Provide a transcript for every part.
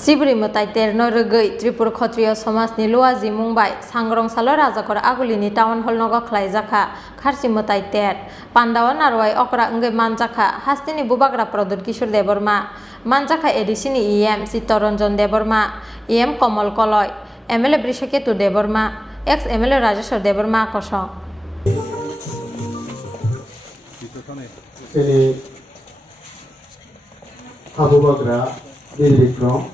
Sibri Mutaiter Norgui, Tripur Kotrio Somas Niluazi Mumbai, Sangrong Salo Razakor Agulini Town Hall Noga Klaizaka, Karsi Mutaiter, Pandawan Arwai Okra Nge Manjaka, Hastini Bubagra Product Kishur Deborma, Manjaka Edisini EM, Sitoronjon Deborma, EM Komol Koloi, ML Brishaketu Deborma, ex ML Rajashor Deborma Kosho. Abu Bakra, Bikram.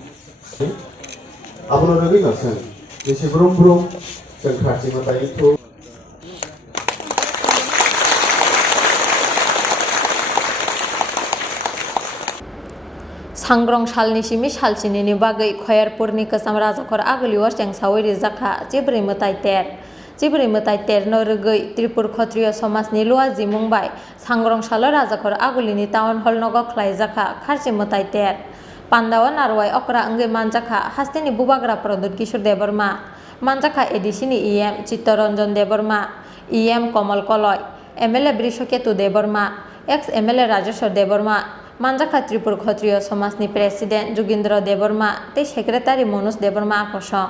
Abang lagi nggak sen? Jadi belum cengkak cuma tadi itu. Sangrong Shalni Shimi Shalchini ni bagai khoyar purni kesam razakor agli was yang sawiri zakha Cibri Mutaiter Norgui Tripur Kotrio Somas Niluazi Mumbai Sangrong Shalo razakor agulini town hall nogo khlai zakha Karsi Mutaiter Pandawan Arwai Okra Nge Manjaka Hastini Bubagra Product Kishur Deborma Manjaka Edisini EM Chittoronjon Deborma EM Komol Koloi ML Brishaketu Deborma ex ML Rajashor Deborma Manjaka Tripur Kotrio Somasni President Jugindra Deborma te Secretary Monus Deborma Akosho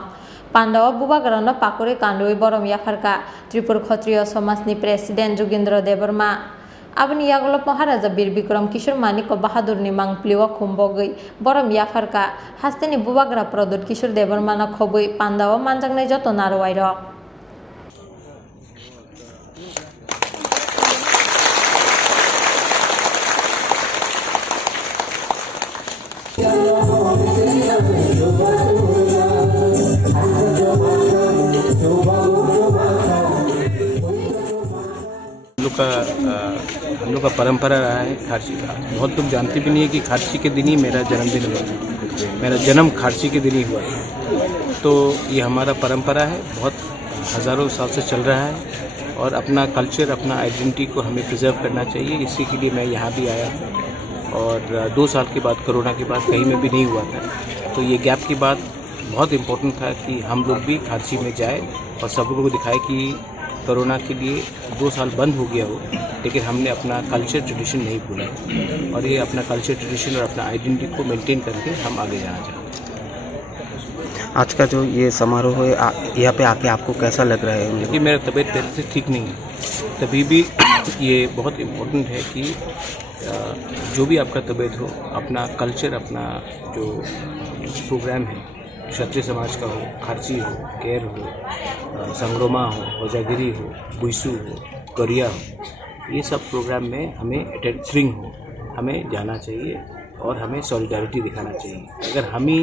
Pandawa Bubagrano Pakuri Kandui Borom Yafarka Tripur Kotrio Somasni President Jugindra Deborma Abni Yagolop Maharaja Bir Bikram Kishur Maniko Bahadur Nimang Pliwa Kumbogui Borom Yafarka Hastini Bubagra Product Kishur Debormana Khobui Pandawa Manjangne Joto Narwairo हम लोग का परंपरा रहा है खारसी का। बहुत लोग जानते भी नहीं है कि खारसी के दिन ही मेरा जन्मदिन हुआ है। मेरा जन्म खारसी के दिन ही हुआ है। तो ये हमारा परंपरा है, बहुत हज़ारों साल से चल रहा है और अपना कल्चर, अपना आइडेंटिटी को हमें प्रिजर्व करना चाहिए। इसी के लिए मैं यहाँ भी आया हूँ और 2 साल के बाद, कोरोना के बाद कहीं में भी नहीं हुआ था। तो ये गैप के बाद बहुत इम्पोर्टेंट था कि हम लोग भी खारसी में जाए और सब लोगों को दिखाए कि कोरोना के लिए 2 साल बंद हो गया हो, लेकिन हमने अपना कल्चर ट्रेडिशन नहीं भूला और ये अपना कल्चर ट्रेडिशन और अपना आइडेंटिटी को मेंटेन करके हम आगे जाना चाहते हैं। आज का जो ये समारोह है, यहाँ पे आके आपको कैसा लग रहा है? क्योंकि मेरा तबीयत पहले से ठीक नहीं है, तभी भी ये बहुत इम्पोर्टेंट है कि जो भी आपका तबीयत हो, अपना कल्चर, अपना जो प्रोग्राम है, क्षत्रिय समाज का हो, खारसी हो, केर हो, संग्रोमा हो, होजागिरी हो, बुइसू हो, कोरिया हो, ये सब प्रोग्राम में हमें अटेंडिंग हो, हमें जाना चाहिए और हमें सॉलिडारिटी दिखाना चाहिए। अगर हम ही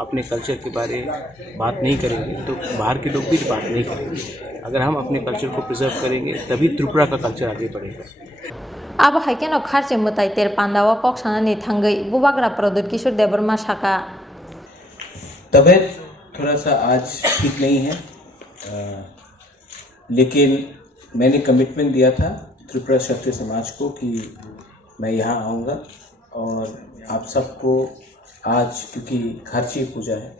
अपने कल्चर के बारे में बात नहीं करेंगे तो बाहर के लोग भी बात नहीं करेंगे। अगर हम अपने कल्चर को प्रिजर्व करेंगे तभी त्रिपुरा का कल्चर आगे बढ़ेगा। अब हाइकेनो खारसी मुताइतेर पांडावा पक्षानानि थांगै बुबाग्रा प्रोडक्ट किशोर देबरमा शाखा तबीयत थोड़ा सा आज ठीक नहीं है, लेकिन मैंने कमिटमेंट दिया था त्रिपुरा क्षत्रिय समाज को कि मैं यहाँ आऊँगा और आप सबको आज, क्योंकि खारसी पूजा है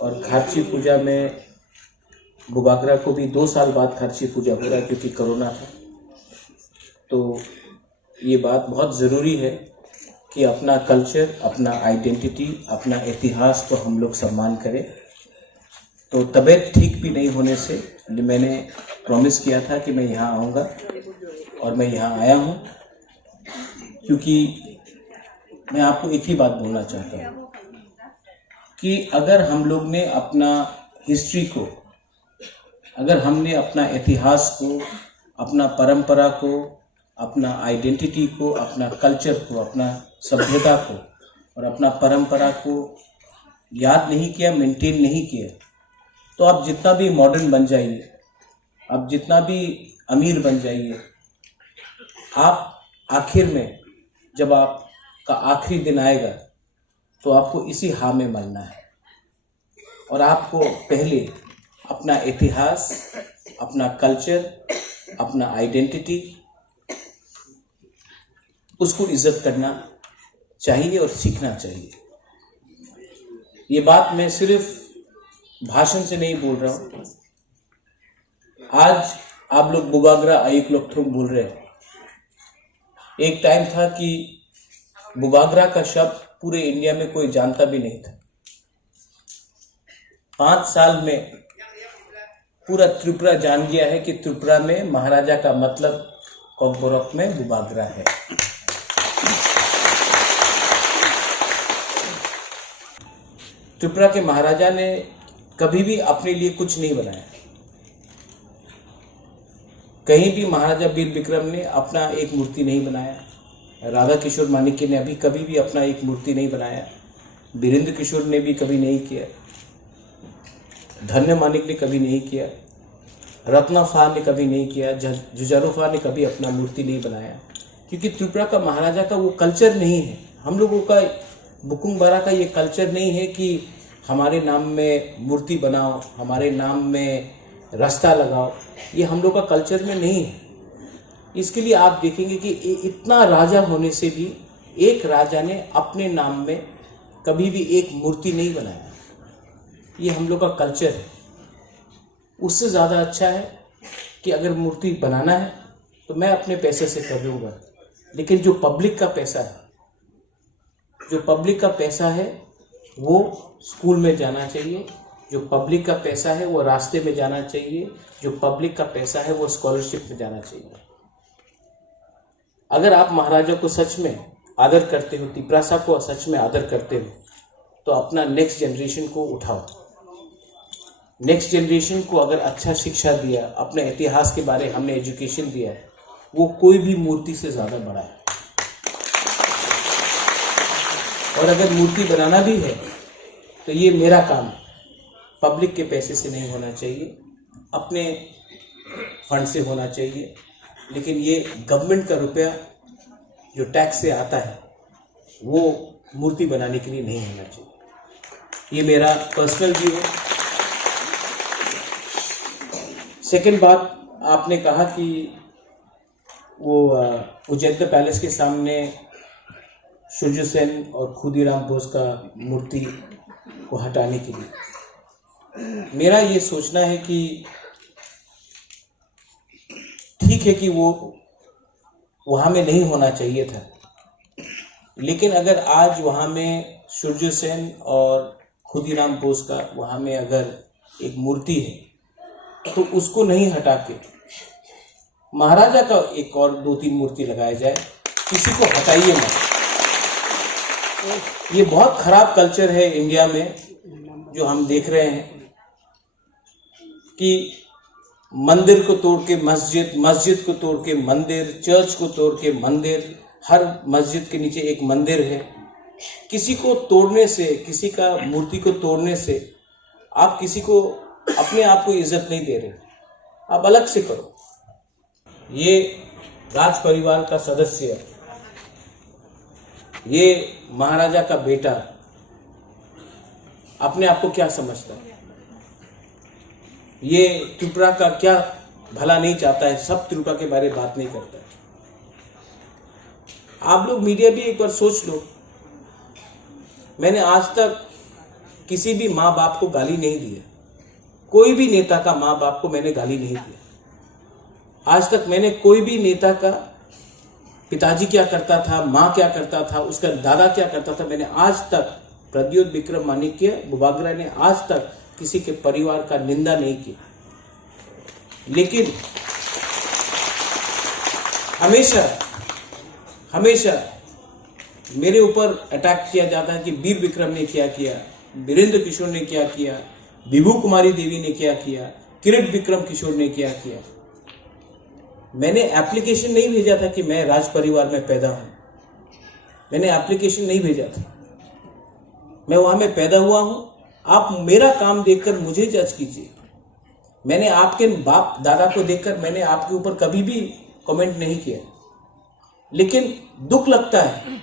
और खारसी पूजा में बुबागरा को भी 2 साल बाद खारसी पूजा हो रहा है क्योंकि कोरोना था। तो ये बात बहुत ज़रूरी है कि अपना कल्चर, अपना आइडेंटिटी, अपना इतिहास को हम लोग सम्मान करें। तो तबीयत ठीक भी नहीं होने से मैंने प्रॉमिस किया था कि मैं यहाँ आऊँगा और मैं यहाँ आया हूँ, क्योंकि मैं आपको एक ही बात बोलना चाहता हूँ कि अगर हम लोग ने अपना हिस्ट्री को, अगर हमने अपना इतिहास को, अपना परंपरा को, अपना आइडेंटिटी को, अपना कल्चर को, अपना सभ्यता को और अपना परंपरा को याद नहीं किया, मेंटेन नहीं किया, तो आप जितना भी मॉडर्न बन जाइए, आप जितना भी अमीर बन जाइए, आप आखिर में जब आपका आखिरी दिन आएगा तो आपको इसी हां में मरना है। और आपको पहले अपना इतिहास, अपना कल्चर, अपना आइडेंटिटी, उसको इज्जत करना चाहिए और सीखना चाहिए। ये बात मैं सिर्फ भाषण से नहीं बोल रहा हूँ। आज आप लोग बुबाग्रा आयुक लोकथ्रुम बोल रहे हैं। एक टाइम था कि बुबाग्रा का शब्द पूरे इंडिया में कोई जानता भी नहीं था। 5 साल में पूरा त्रिपुरा जान गया है कि त्रिपुरा में महाराजा का मतलब कोकबोरोक में बुबागरा है। त्रिपुरा के महाराजा ने कभी भी अपने लिए कुछ नहीं बनाया। कहीं भी महाराजा वीर विक्रम ने अपना एक मूर्ति नहीं बनाया। राधा किशोर माणिक्य ने अभी कभी भी अपना एक मूर्ति नहीं बनाया। वीरेंद्र किशोर ने भी कभी नहीं किया। धन्य मानिक ने कभी नहीं किया। रत्ना फाह ने कभी नहीं किया। जुझारू फाह ने कभी अपना मूर्ति नहीं बनाया, क्योंकि त्रिपुरा का महाराजा का वो कल्चर नहीं है। हम लोगों का बुकुंग बारा का ये कल्चर नहीं है कि हमारे नाम में मूर्ति बनाओ, हमारे नाम में रास्ता लगाओ। ये हम लोग का कल्चर में नहीं है। इसके लिए आप देखेंगे कि इतना राजा होने से भी एक राजा ने अपने नाम में कभी भी एक मूर्ति नहीं बनाया। ये हम लोग का कल्चर है। उससे ज़्यादा अच्छा है कि अगर मूर्ति बनाना है तो मैं अपने पैसे से कर लूँगा, लेकिन जो पब्लिक का पैसा है वो स्कूल में जाना चाहिए। जो पब्लिक का पैसा है वो रास्ते में जाना चाहिए। जो पब्लिक का पैसा है वो स्कॉलरशिप में जाना चाहिए। अगर आप महाराजा को सच में आदर करते हो, तिपरासा को सच में आदर करते हो, तो अपना नेक्स्ट जनरेशन को उठाओ। नेक्स्ट जनरेशन को अगर अच्छा शिक्षा दिया, अपने इतिहास के बारे हमने एजुकेशन दिया, वो कोई भी मूर्ति से ज़्यादा बड़ा है। और अगर मूर्ति बनाना भी है तो ये मेरा काम पब्लिक के पैसे से नहीं होना चाहिए, अपने फंड से होना चाहिए। लेकिन ये गवर्नमेंट का रुपया जो टैक्स से आता है वो मूर्ति बनाने के लिए नहीं होना चाहिए। ये मेरा पर्सनल व्यू है। सेकंड बात, आपने कहा कि वो उज्जैन पैलेस के सामने सूर्य सेन और खुदीराम बोस का मूर्ति को हटाने के लिए मेरा ये सोचना है कि ठीक है कि वो वहाँ में नहीं होना चाहिए था, लेकिन अगर आज वहाँ में सूर्य सेन और खुदीराम बोस का वहाँ में अगर एक मूर्ति है तो उसको नहीं हटा के महाराजा का एक और 2-3 मूर्ति लगाया जाए, किसी को हटाइए मत। ये बहुत खराब कल्चर है इंडिया में जो हम देख रहे हैं कि मंदिर को तोड़ के मस्जिद, मस्जिद को तोड़ के मंदिर, चर्च को तोड़ के मंदिर, हर मस्जिद के नीचे एक मंदिर है। किसी को तोड़ने से, किसी का मूर्ति को तोड़ने से आप किसी को अपने आप को इज्जत नहीं दे रहे, आप अलग से करो। ये राज परिवार का सदस्य, ये महाराजा का बेटा अपने आप को क्या समझता है? ये त्रिपुरा का क्या भला नहीं चाहता है? सब त्रिपुरा के बारे में बात नहीं करता है। आप लोग मीडिया भी एक बार सोच लो। मैंने आज तक किसी भी माँ बाप को गाली नहीं दिया, कोई भी नेता का माँ बाप को मैंने गाली नहीं दिया। आज तक मैंने कोई भी नेता का पिताजी क्या करता था, माँ क्या करता था, उसका दादा क्या करता था, मैंने आज तक, प्रद्योत विक्रम माणिक्य बुबागरा ने आज तक किसी के परिवार का निंदा नहीं की। लेकिन हमेशा मेरे ऊपर अटैक किया जाता है कि वीर विक्रम ने क्या किया, वीरेंद्र किशोर ने क्या किया, विभू कुमारी देवी ने क्या किया, किरीट विक्रम किशोर ने क्या किया। मैंने एप्लीकेशन नहीं भेजा था कि मैं राज परिवार में पैदा हूं। मैंने एप्लीकेशन नहीं भेजा था। मैं वहां में पैदा हुआ हूं। आप मेरा काम देखकर मुझे जज कीजिए। मैंने आपके बाप दादा को देखकर मैंने आपके ऊपर कभी भी कमेंट नहीं किया। लेकिन दुख लगता है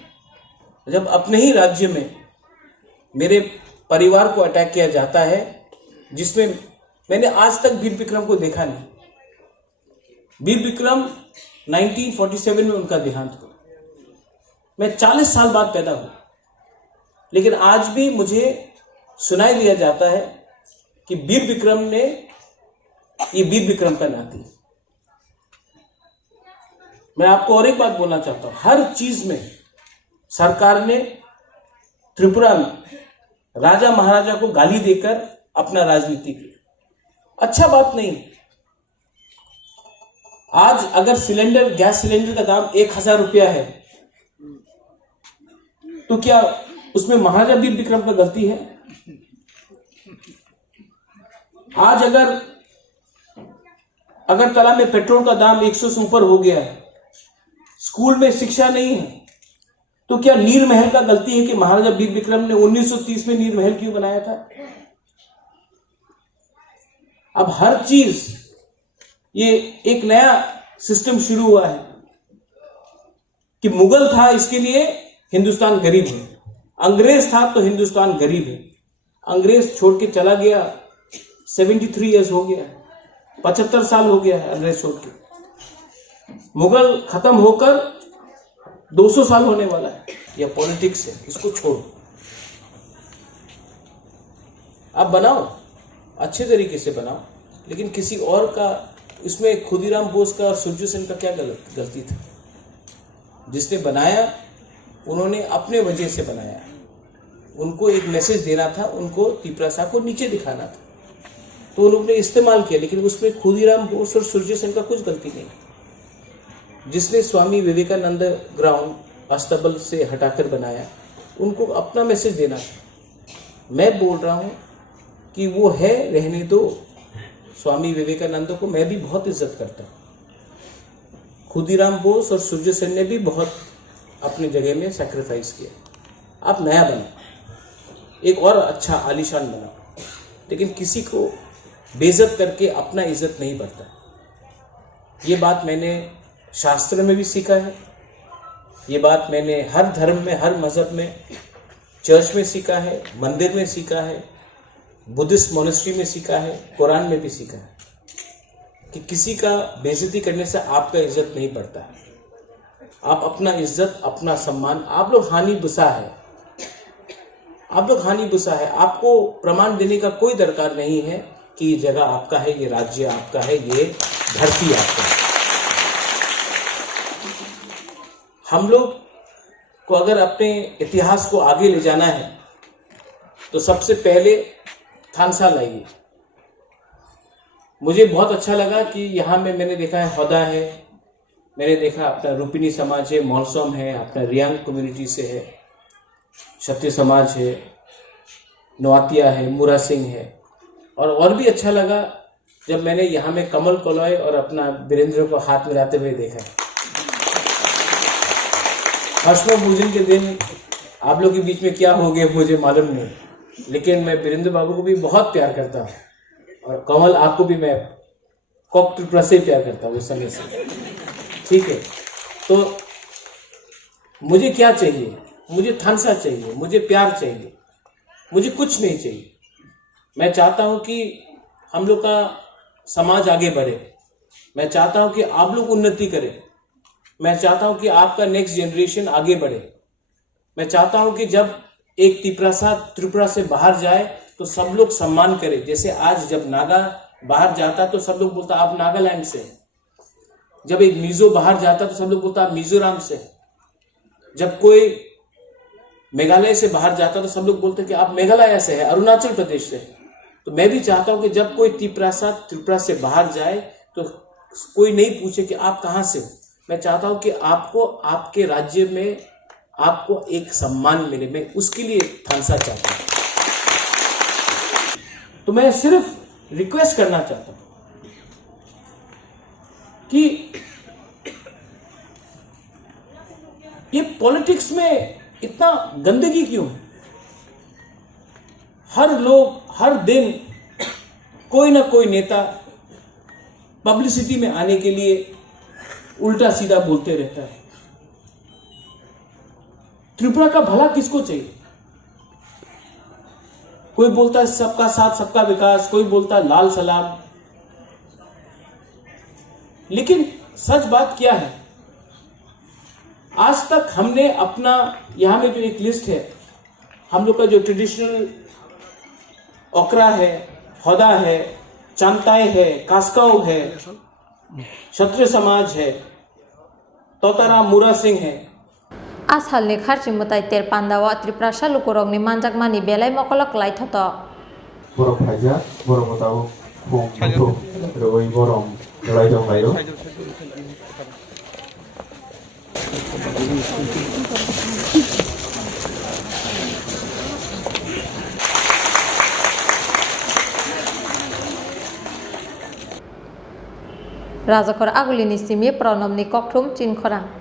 जब अपने ही राज्य में मेरे परिवार को अटैक किया जाता है, जिसमें मैंने आज तक वीर विक्रम को देखा नहीं। वीर विक्रम 1947 में उनका देहांत हुआ। मैं 40 साल बाद पैदा हुआ, लेकिन आज भी मुझे सुनाई दिया जाता है कि वीर विक्रम ने, ये वीर विक्रम का नाती। मैं आपको और एक बात बोलना चाहता हूं, हर चीज में सरकार ने त्रिपुरा में राजा महाराजा को गाली देकर अपना राजनीति के, अच्छा बात नहीं। आज अगर सिलेंडर, गैस सिलेंडर का दाम 1000 रुपया है, तो क्या उसमें महाराजा वीर विक्रम का गलती है? आज अगर तालाब में पेट्रोल का दाम 100 से ऊपर हो गया है, स्कूल में शिक्षा नहीं है, तो क्या नीर महल का गलती है कि महाराजा वीर विक्रम ने 1930 में नीर महल क्यों बनाया था? अब हर चीज, ये एक नया सिस्टम शुरू हुआ है कि मुगल था इसके लिए हिंदुस्तान गरीब है, अंग्रेज था तो हिंदुस्तान गरीब है। अंग्रेज छोड़ के चला गया, 73 ईयर्स हो गया, 75 साल हो गया है अंग्रेज छोड़ के। मुगल खत्म होकर 200 साल होने वाला है। यह पॉलिटिक्स है, इसको छोड़ो। आप बनाओ, अच्छे तरीके से बनाओ, लेकिन किसी और का, इसमें खुदीराम बोस का और सूर्य सेन का क्या गलती था? जिसने बनाया उन्होंने अपने वजह से बनाया, उनको एक मैसेज देना था, उनको तिपरासा को नीचे दिखाना था, तो उन्होंने इस्तेमाल किया, लेकिन उसमें खुदीराम बोस और सूर्य सेन का कुछ गलती नहीं। जिसने स्वामी विवेकानंद ग्राउंड अस्तबल से हटाकर बनाया, उनको अपना मैसेज देना था। मैं बोल रहा हूं कि वो है, रहने दो। स्वामी विवेकानंद को मैं भी बहुत इज्जत करता हूं। खुदीराम बोस और सूर्य सेन ने भी बहुत अपनी जगह में सैक्रिफाइस किया। आप नया बनाओ, एक और अच्छा आलीशान बनाओ, लेकिन किसी को बेइज्जत करके अपना इज्जत नहीं बढ़ता। ये बात मैंने शास्त्र में भी सीखा है, ये बात मैंने हर धर्म में, हर मजहब में, चर्च में सीखा है, मंदिर में सीखा है, बुद्धिस्ट मोनेस्ट्री में सीखा है, कुरान में भी सीखा है कि किसी का बेइज्जती करने से आपका इज्जत नहीं बढ़ता है। आप अपना इज्जत, अपना सम्मान, आप लोग हानि बुसा है, आप लोग हानि बुसा है। आपको प्रमाण देने का कोई दरकार नहीं है कि ये जगह आपका है, ये राज्य आपका है, ये धरती आपका है। हम लोग को अगर अपने इतिहास को आगे ले जाना है तो सबसे पहले थानसा लाइए। मुझे बहुत अच्छा लगा कि यहाँ में मैंने देखा है हौदा है, मैंने देखा अपना रूपिनी समाज है, मौलसोम है, अपना रियांग कम्युनिटी से है, क्षत्रिय समाज है, नवातिया है, मुरा सिंह है, और भी अच्छा लगा जब मैंने यहाँ में कमल कोलॉय और अपना वीरेंद्र को हाथ मिलाते हुए देखा है। हर्षम पूजन के दिन आप लोग के बीच में क्या हो गया मुझे मालूम नहीं, लेकिन मैं वीरेंद्र बाबू को भी बहुत प्यार करता हूँ, और कमल आपको भी मैं कॉक त्रिपुरा से प्यार करता हूँ उस समय से। ठीक है, तो मुझे क्या चाहिए? मुझे थानसा चाहिए, मुझे प्यार चाहिए, मुझे कुछ नहीं चाहिए। मैं चाहता हूँ कि हम लोग का समाज आगे बढ़े, मैं चाहता हूँ कि आप लोग उन्नति करें, मैं चाहता हूँ कि आपका नेक्स्ट जनरेशन आगे बढ़े। मैं चाहता हूँ कि जब एक तिपरासा त्रिपुरा से बाहर जाए तो सब लोग सम्मान करें। जैसे आज जब नागा बाहर जाता तो सब लोग बोलता आप नागालैंड से, जब एक मिजो बाहर जाता तो सब लोग बोलता आप मिजोरम से, जब कोई मेघालय से बाहर जाता तो सब लोग बोलते कि आप मेघालय से है, अरुणाचल प्रदेश से। तो मैं भी चाहता हूं कि जब कोई तिपरासा त्रिपुरा से बाहर जाए तो कोई नहीं पूछे कि आप कहां से हो। मैं चाहता हूं कि आपको आपके राज्य में आपको एक सम्मान मिले, मैं उसके लिए थानसा चाहता हूं। तो मैं सिर्फ रिक्वेस्ट करना चाहता हूं कि ये पॉलिटिक्स में इतना गंदगी क्यों है? हर लोग हर दिन कोई ना कोई नेता पब्लिसिटी में आने के लिए उल्टा सीधा बोलते रहता है। त्रिपुरा का भला किसको चाहिए? कोई बोलता है सबका साथ सबका विकास, कोई बोलता है लाल सलाम, लेकिन सच बात क्या है? आज तक हमने अपना यहां में जो एक लिस्ट है, हम लोग का जो ट्रेडिशनल ओकरा है, हौदा है, चांताई है, कास्काऊ है, क्षत्रिय समाज है, तोतारा मुरा सिंह है। आसालनि खारची मुताय तेर पांदावा त्रिपुरा सालुकुरगनि मानजाकमानि बेलाय मकलक लायथत। borok khaijak borok motabo khum muthuk roi borom laidong lairo Rajakor agulini simi pronomni kokthum chin khorang